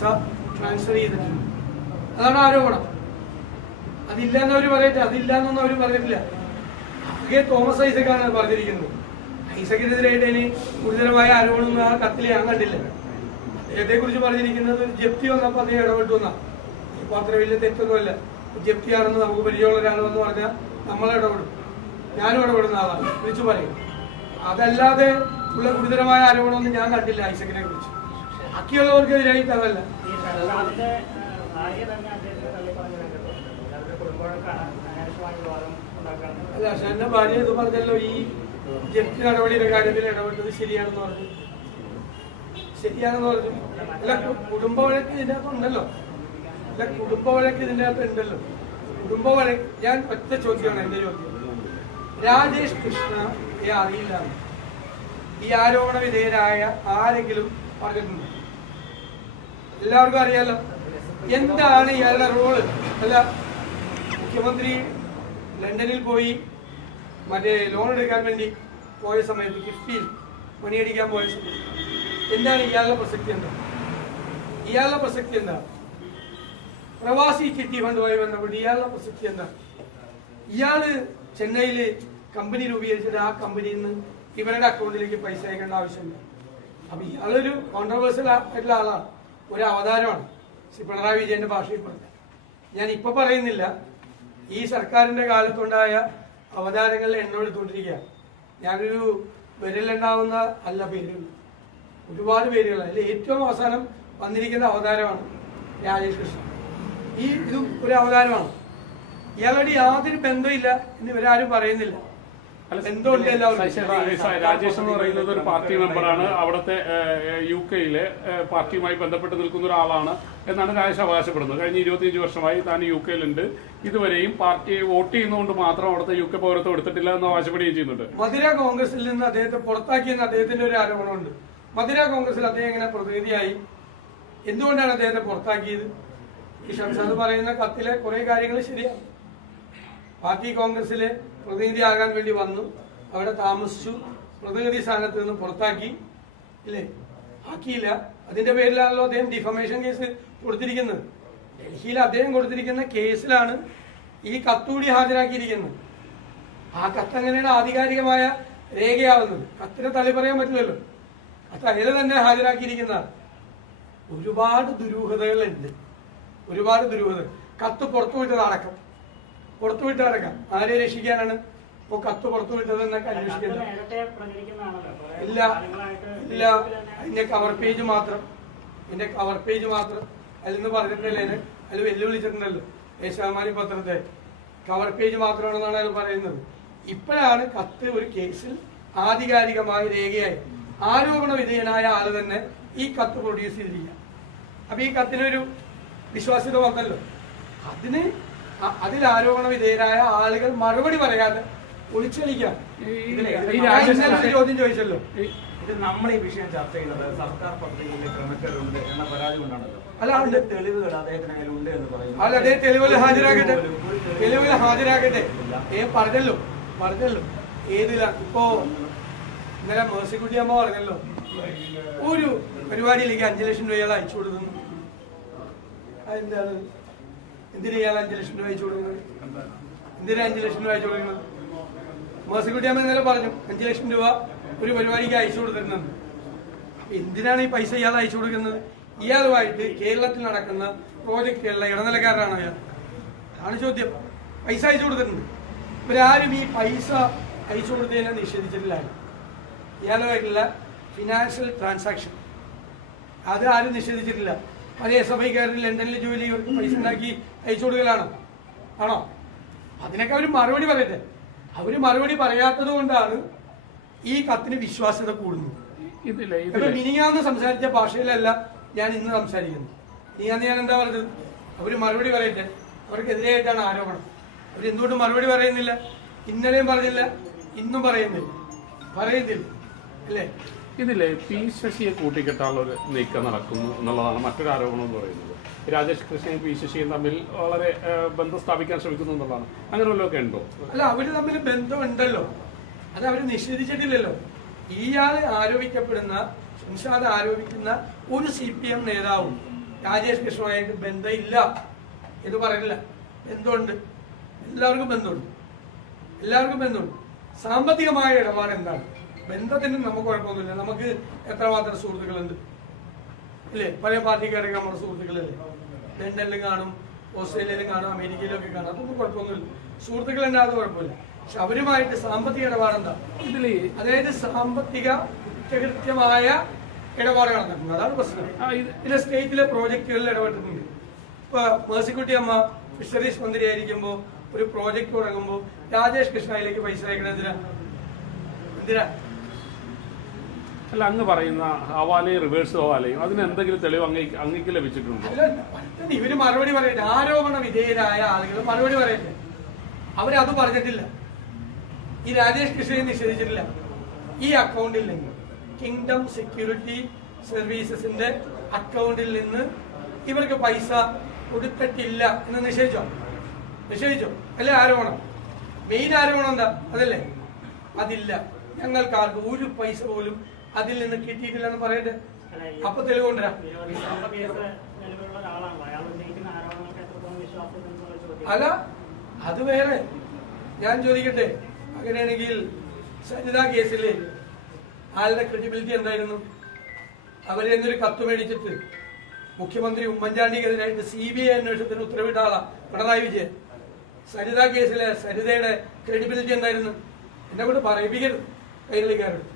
പൈസ ട്രാൻസ്ഫർ ചെയ്തിട്ടുണ്ട്. അതാണ് ആരോപണം അതില്ല എന്നവർ പറയട്ടെ അതില്ല എന്നൊന്നും അവർ പറഞ്ഞിട്ടില്ല. ആകെ തോമസ് ഐസക്കാണ് പറഞ്ഞിരിക്കുന്നത്. ഐസക്കിനെതിരായിട്ട് ഇനി ഗുരുതരമായ ആരോപണമൊന്നും ആ കത്തിൽ ഞാൻ കണ്ടില്ല. അദ്ദേഹത്തെ കുറിച്ച് പറഞ്ഞിരിക്കുന്നത് ജപ്തി വന്നപ്പോൾ അദ്ദേഹം ഇടപെട്ടു എന്നാ. ഇപ്പൊ അത്ര വലിയ തെറ്റൊന്നുമല്ല. ജപ്തിയാണെന്ന് നമുക്ക് പരിചയമുള്ള ഒരാളെന്ന് പറഞ്ഞാൽ നമ്മൾ ഇടപെടും. ഞാനും ഇടപെടുന്ന ആളാണ്. വിളിച്ചു പറയും. അതല്ലാതെ ഉള്ള ഗുരുതരമായ ആരോപണമൊന്നും ഞാൻ കണ്ടില്ല ഐസക്കിനെ കുറിച്ച് ബാക്കിയുള്ളവർക്കെതിരായിട്ട് അതല്ല. അല്ല ഷാന്റെ ഭാര്യ ഇത് പറഞ്ഞല്ലോ ഈ ജപ്തി നടപടിയുടെ കാര്യത്തിൽ ഇടപെട്ടത് ശരിയാണെന്ന് പറഞ്ഞു. ശരിയാണെന്ന് പറഞ്ഞു. അല്ല കുടുംബ വഴക്ക് ഇതിന്റെ അകത്ത് ഉണ്ടല്ലോ. അല്ല കുടുംബ വഴക്ക് ഇതിന്റെ അകത്ത് ഉണ്ടല്ലോ. കുടുംബ വഴക്ക് ഞാൻ ഒറ്റ ചോദ്യമാണ് എന്റെ ചോദ്യം. രാജേഷ് കൃഷ്ണ അറിയില്ല. ഈ ആരോപണ വിധേയരായ ആരെങ്കിലും പറഞ്ഞിട്ടുണ്ടോ? എല്ലാവർക്കും അറിയാലോ. എന്താണ് ഇയാളുടെ റോൾ അല്ല മുഖ്യമന്ത്രി ലണ്ടനിൽ പോയി മറ്റേ ലോൺ എടുക്കാൻ വേണ്ടി പോയ സമയത്ത് ഗിഫ്റ്റിൽ മണിയടിക്കാൻ പോയ സമയത്ത് എന്താണ് ഇയാളുടെ പ്രസക്തി എന്താ? ഇയാളുടെ പ്രസക്തി എന്താ? പ്രവാസി ചിട്ടി ഫണ്ടുമായി ബന്ധപ്പെട്ട് ഇയാളുടെ പ്രസക്തി എന്താ? ഇയാൾ ചെന്നൈയിൽ കമ്പനി രൂപീകരിച്ചിട്ട് ആ കമ്പനിയിൽ നിന്ന് ഇവരുടെ അക്കൗണ്ടിലേക്ക് പൈസ അയക്കേണ്ട ആവശ്യമില്ല. അപ്പൊ ഇയാളൊരു കോൺട്രവേഴ്സ്യൽ ആയിട്ടുള്ള ആളാണ്. ഒരു അവതാരമാണ്. ശ്രീ പിണറായി വിജയന്റെ ഭാഷയിൽ പറഞ്ഞത്. ഞാൻ ഇപ്പൊ പറയുന്നില്ല. ഈ സർക്കാരിന്റെ കാലത്തുണ്ടായ അവതാരങ്ങളിൽ എണ്ണം എടുത്തുകൊണ്ടിരിക്കുക ഞാനൊരു വിരലുണ്ടാവുന്ന അല്ല പേരുകൾ. ഒരുപാട് പേരുകൾ. അതിൽ ഏറ്റവും അവസാനം വന്നിരിക്കുന്ന അവതാരമാണ് രാജേഷ് കൃഷ്ണൻ ഈ ഇതും ഒരു അവതാരമാണ്. ഇയാളുടെ യാതൊരു ബന്ധമില്ല എന്ന് ഇവരാരും പറയുന്നില്ല. ശശി- രാജേഷ് എന്ന് പറയുന്നത് ഒരു പാർട്ടി മെമ്പറാണ്. അവിടുത്തെ യു കെയിലെ പാർട്ടിയുമായി ബന്ധപ്പെട്ട് നിൽക്കുന്ന ഒരാളാണ് എന്നാണ് രാജേഷ് അവകാശപ്പെടുന്നത്. കഴിഞ്ഞ ഇരുപത്തിയഞ്ച് വർഷമായി താൻ യു കെയിലുണ്ട്. ഇതുവരെയും പാർട്ടി വോട്ട് ചെയ്യുന്നതുകൊണ്ട് മാത്രം അവിടുത്തെ യു കെ പൗരത്വം എടുത്തിട്ടില്ല എന്ന് അവകാശപ്പെടുകയും ചെയ്യുന്നുണ്ട്. മധുര കോൺഗ്രസിൽ നിന്ന് അദ്ദേഹത്തെ പുറത്താക്കിയെന്ന് അദ്ദേഹത്തിന്റെ ഒരു ആരോപണമുണ്ട്. മധുര കോൺഗ്രസിൽ അദ്ദേഹം എങ്ങനെ പ്രതിനിധിയായി. എന്തുകൊണ്ടാണ് അദ്ദേഹത്തെ പുറത്താക്കിയത്? ഈ ഷംസാദ് പറയുന്ന കത്തിലെ കുറെ കാര്യങ്ങൾ ശരിയാണ്. പാർട്ടി കോൺഗ്രസിലെ പ്രതിനിധിയാകാൻ വേണ്ടി വന്നു. അവിടെ താമസിച്ചു. പ്രതിനിധി സ്ഥാനത്ത് നിന്ന് പുറത്താക്കി. ഇല്ലേ? ആക്കിയില്ല. അതിന്റെ പേരിലാണല്ലോ അദ്ദേഹം ഡിഫമേഷൻ കേസ് കൊടുത്തിരിക്കുന്നത്. ഡൽഹിയിൽ അദ്ദേഹം കൊടുത്തിരിക്കുന്ന കേസിലാണ് ഈ കത്തുകൂടി ഹാജരാക്കിയിരിക്കുന്നത്. ആ കത്ത് എങ്ങനെയാണ് ആധികാരികമായ രേഖയാവുന്നത്. കത്തിന് തള്ളി പറയാൻ പറ്റില്ലല്ലോ. കത്ത് അയാൾ തന്നെ ഹാജരാക്കിയിരിക്കുന്നതാണ്. ഒരുപാട് ദുരൂഹതകളുണ്ട്. ഒരുപാട് ദുരൂഹത കത്ത് പുറത്തുവിട്ടത് പുറത്തുവിട്ടത് ആരെ രക്ഷിക്കാനാണ്? ഇപ്പൊ കത്ത് പുറത്തുവിട്ടതെന്നൊക്കെ കുറെ ഇല്ല. ഇല്ല. അതിന്റെ കവർ പേജ് മാത്രം. ഇതിന്റെ കവർ പേജ് മാത്രം. അതിൽ നിന്ന് പറഞ്ഞിട്ടില്ലേ അതിൽ വെല്ലുവിളിച്ചിട്ടുണ്ടല്ലോ. ദേശാമാനി പത്രത്തെ. കവർ പേജ് മാത്രമാണെന്നാണ് അയാൾ പറയുന്നത്. ഇപ്പോഴാണ് കത്ത് ഒരു കേസിൽ ആധികാരികമായ രേഖയായി. ആരോപണ വിധേയനായ ആൾ തന്നെ ഈ കത്ത് പ്രൊഡ്യൂസ് ചെയ്തിരിക്കുക. അപ്പൊ ഈ കത്തിനൊരു വിശ്വാസ്യത വന്നല്ലോ. അതിന് അതിൽ ആരോപണ വിധേയരായ ആളുകൾ മറുപടി പറയാതെ ഒളിച്ചളിക്കാം ചോദ്യം ചോദിച്ചല്ലോ. ഇത് നമ്മൾ ഈ വിഷയം ചർച്ച ചെയ്യുന്നത് സർക്കാർ പദ്ധതിയിൽ ക്രമക്കേടുണ്ട് എന്ന പരാതി കൊണ്ടാണല്ലോ. അല്ല, തെളിവുകൾ അദ്ദേഹത്തിന് അതിൽ ഉണ്ട് എന്ന് പറയുന്നു. അല്ല അദ്ദേഹം തെളിവിൽ ഹാജരാക്കട്ടെ തെളിവിൽ ഹാജരാകട്ടെ. ഏ പറഞ്ഞല്ലോ പറഞ്ഞല്ലോ. ഏതില? ഇപ്പോ ഇന്നലെ മേഴ്സിക്കുട്ടി അമ്മ പറഞ്ഞല്ലോ ഒരു പരിപാടിയിലേക്ക് അഞ്ചു ലക്ഷം രൂപയാൾ അയച്ചു കൊടുക്കുന്നു. അതെന്താണ്? എന്തിനാ ഇയാൾ അഞ്ചു ലക്ഷം രൂപ അയച്ചു കൊടുക്കുന്നത്? എന്തിനാ അഞ്ചു ലക്ഷം രൂപ അയച്ചു കൊടുക്കുന്നത്? മേഴ്സിക്കുട്ടി അമ്മ ഇന്നലെ പറഞ്ഞു അഞ്ചു ലക്ഷം രൂപ ഒരു പരിപാടിക്ക് അയച്ചു കൊടുത്തിരുന്നത് എന്തിനാണ് ഈ പൈസ ഇയാൾ അയച്ചു കൊടുക്കുന്നത്? ഇയാളുമായിട്ട് കേരളത്തിൽ നടക്കുന്ന പ്രോജക്റ്റുകളിലെ ഇടനിലക്കാരനാണ് അയാൾ. അതാണ് ചോദ്യം. പൈസ അയച്ചു കൊടുത്തിട്ടുണ്ട്. ഇവരാരും ഈ പൈസ അയച്ചു കൊടുത്തതിനെ നിഷേധിച്ചിട്ടില്ല ഇയാളുമായിട്ടുള്ള ഫിനാൻഷ്യൽ ട്രാൻസാക്ഷൻ അത് ആരും നിഷേധിച്ചിട്ടില്ല. പഴയ എഫ് ലണ്ടനിൽ ജോലി പൈസ ഉണ്ടാക്കി അയച്ചു കൊടുക്കലാണോ ആണോ? അതിനൊക്കെ അവർ മറുപടി പറയട്ടെ. അവർ മറുപടി പറയാത്തത് കൊണ്ടാണ് ഈ കത്തിന് വിശ്വാസ്യത കൂടുന്നത്. ഇപ്പൊ മിനിയാന്ന് സംസാരിച്ച ഭാഷയിലല്ല ഞാൻ ഇന്ന് സംസാരിക്കുന്നത്. മിനിയാന്ന് ഞാൻ എന്താ പറഞ്ഞത്? അവർ മറുപടി പറയട്ടെ. അവർക്കെതിരെയായിട്ടാണ് ആരോപണം. അവർ എന്തുകൊണ്ട് മറുപടി പറയുന്നില്ല? ഇന്നലെയും പറഞ്ഞില്ല ഇന്നും പറയുന്നില്ല. പറയുന്നില്ല. അല്ലേ? ഇതിലെ പി ശശിയെ കൂട്ടിക്കെട്ടാനുള്ള ഒരു നീക്കം നടക്കുന്നു എന്നുള്ളതാണ് മറ്റൊരു ആരോപണം എന്ന് പറയുന്നത്. രാജേഷ് കൃഷ്ണയും പി ശശിയും തമ്മിൽ വളരെ ബന്ധം സ്ഥാപിക്കാൻ ശ്രമിക്കുന്നു എന്നുള്ളതാണ്. അങ്ങനെ വല്ലതൊക്കെ ഉണ്ടോ? അല്ല അവർ തമ്മിൽ ബന്ധമുണ്ടല്ലോ. അത് അവർ നിഷേധിച്ചിട്ടില്ലല്ലോ. ഇയാൾ ആരോപിക്കപ്പെടുന്ന ഷംഷാദ് ആരോപിക്കുന്ന ഒരു സി പി എം നേതാവും രാജേഷ് കൃഷ്ണുമായിട്ട് ബന്ധമില്ല എന്ന് പറയുന്നില്ല ബന്ധമുണ്ട് എല്ലാവർക്കും ബന്ധമുണ്ട്. എല്ലാവർക്കും ബന്ധമുണ്ട്. സാമ്പത്തികമായ ഇടപാട് എന്താണ്? ബന്ധത്തിന് നമുക്ക് കുഴപ്പമൊന്നുമില്ല. നമുക്ക് എത്രമാത്രം സുഹൃത്തുക്കളുണ്ട്? ഇല്ലേ? പല പാർട്ടിക്കാരൊക്കെ നമ്മുടെ സുഹൃത്തുക്കളല്ലേ ലണ്ടനിലും കാണും ഓസ്ട്രേലിയയിലും കാണും അമേരിക്കയിലും ഒക്കെ കാണും. അതൊന്നും കുഴപ്പമൊന്നുമില്ല. സുഹൃത്തുക്കൾ അത് കുഴപ്പമില്ല. പക്ഷെ അവരുമായിട്ട് സാമ്പത്തിക ഇടപാടെന്താ? ഇതിൽ അതായത് സാമ്പത്തിക കുറ്റകൃത്യമായ ഇടപാടുകൾ നടക്കുന്നത് അതാണ് പ്രശ്നം. ഇതിലെ സ്റ്റേറ്റിലെ പ്രോജക്റ്റുകളിൽ ഇടപെട്ടിട്ടുണ്ട്. ഇപ്പൊ മേഴ്സിക്കുട്ടി അമ്മ ഫിഷറീസ് മന്ത്രിയായിരിക്കുമ്പോൾ ഒരു പ്രോജക്റ്റ് തുടങ്ങുമ്പോൾ രാജേഷ് കൃഷ്ണയിലേക്ക് പൈസ അയക്കണം എന്തിനാ? എന്തിനാ? അല്ല അങ്ങ് പറയുന്ന ഹവാലയും റിവേഴ്സ് ഹവാലയും അതിന് എന്തെങ്കിലും തെളിവ് അങ്ങ് അങ്ങേക്ക് ലഭിച്ചിട്ടുണ്ടോ? ഇവർ മറുപടി പറയട്ടെ. ആരോപണ വിധേയരായ ആളുകൾ മറുപടി പറയട്ടെ. അവരത് പറഞ്ഞിട്ടില്ല. ഈ രാജേഷ് കൃഷ്ണയെ നിഷേധിച്ചിട്ടില്ല. ഈ അക്കൗണ്ടിൽ നിന്ന് കിങ്ഡം സെക്യൂരിറ്റി സർവീസസിന്റെ അക്കൗണ്ടിൽ നിന്ന് ഇവർക്ക് പൈസ കൊടുത്തിട്ടില്ല എന്ന് നിഷേധിച്ചോ? നിഷേധിച്ചോ? അല്ലേ ആരോപണം? മെയിൻ ആരോപണം എന്താ? അതല്ലേ? അതില്ല. ഞങ്ങൾക്ക് ആർക്കും ഒരു പൈസ പോലും അതിൽ നിന്ന് കിട്ടിയിട്ടില്ല എന്ന് പറയട്ടെ അപ്പൊ തെളിവ് കൊണ്ടുവരാം അല്ല അത് വേറെ. ഞാൻ ചോദിക്കട്ടെ? അങ്ങനെയാണെങ്കിൽ സരിതാ കേസിൽ ആളുടെ ക്രെഡിബിലിറ്റി എന്തായിരുന്നു? അവരെ എന്നൊരു കത്ത് മേടിച്ചിട്ട് മുഖ്യമന്ത്രി ഉമ്മൻചാണ്ടിക്കെതിരായിട്ട് സി ബി ഐ അന്വേഷണത്തിന് ഉത്തരവിട്ട ആളാ പിണറായി വിജയൻ. സരിത കേസിലെ സരിതയുടെ ക്രെഡിബിലിറ്റി എന്തായിരുന്നു? എന്നെ കൊണ്ട് പറയിപ്പിക്കരുത്. കൈരളിക്കാരോട്